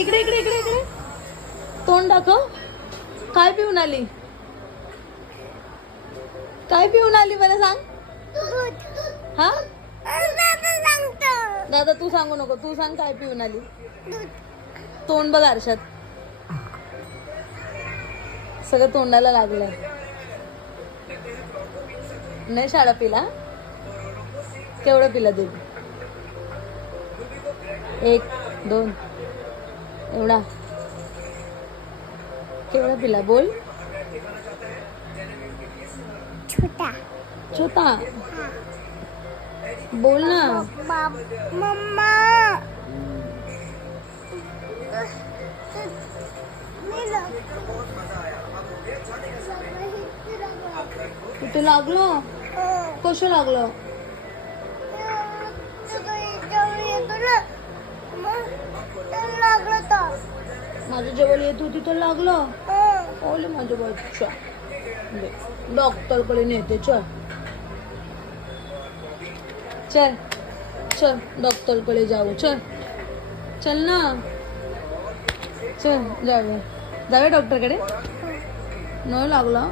इकडे इकडे इकडे इकडे तोंड दाखव. काय पिऊन आली? काय पिऊन आली मला सांग. हा दादा तू सांगू नको. तू सांग काय पिऊन आली. तोंड बघ आरशात. सगळं तोंडाला लागलंय. नाही शाळा पिला. केवढं पिला दूध? 1 2 एवढा. केवढा पिला बोल. छोटा छोटा बोल ना. मम्मा कुठे लागलं? कसं लागलं? माझ्या जवळ येत होती तर लागलं. ओले माझ्या बच्चा. डॉक्टरकडे नेते. चल चल चल डॉक्टरकडे जाऊ. चल चल ना. चल जाऊया. जाऊया डॉक्टरकडे. न लागला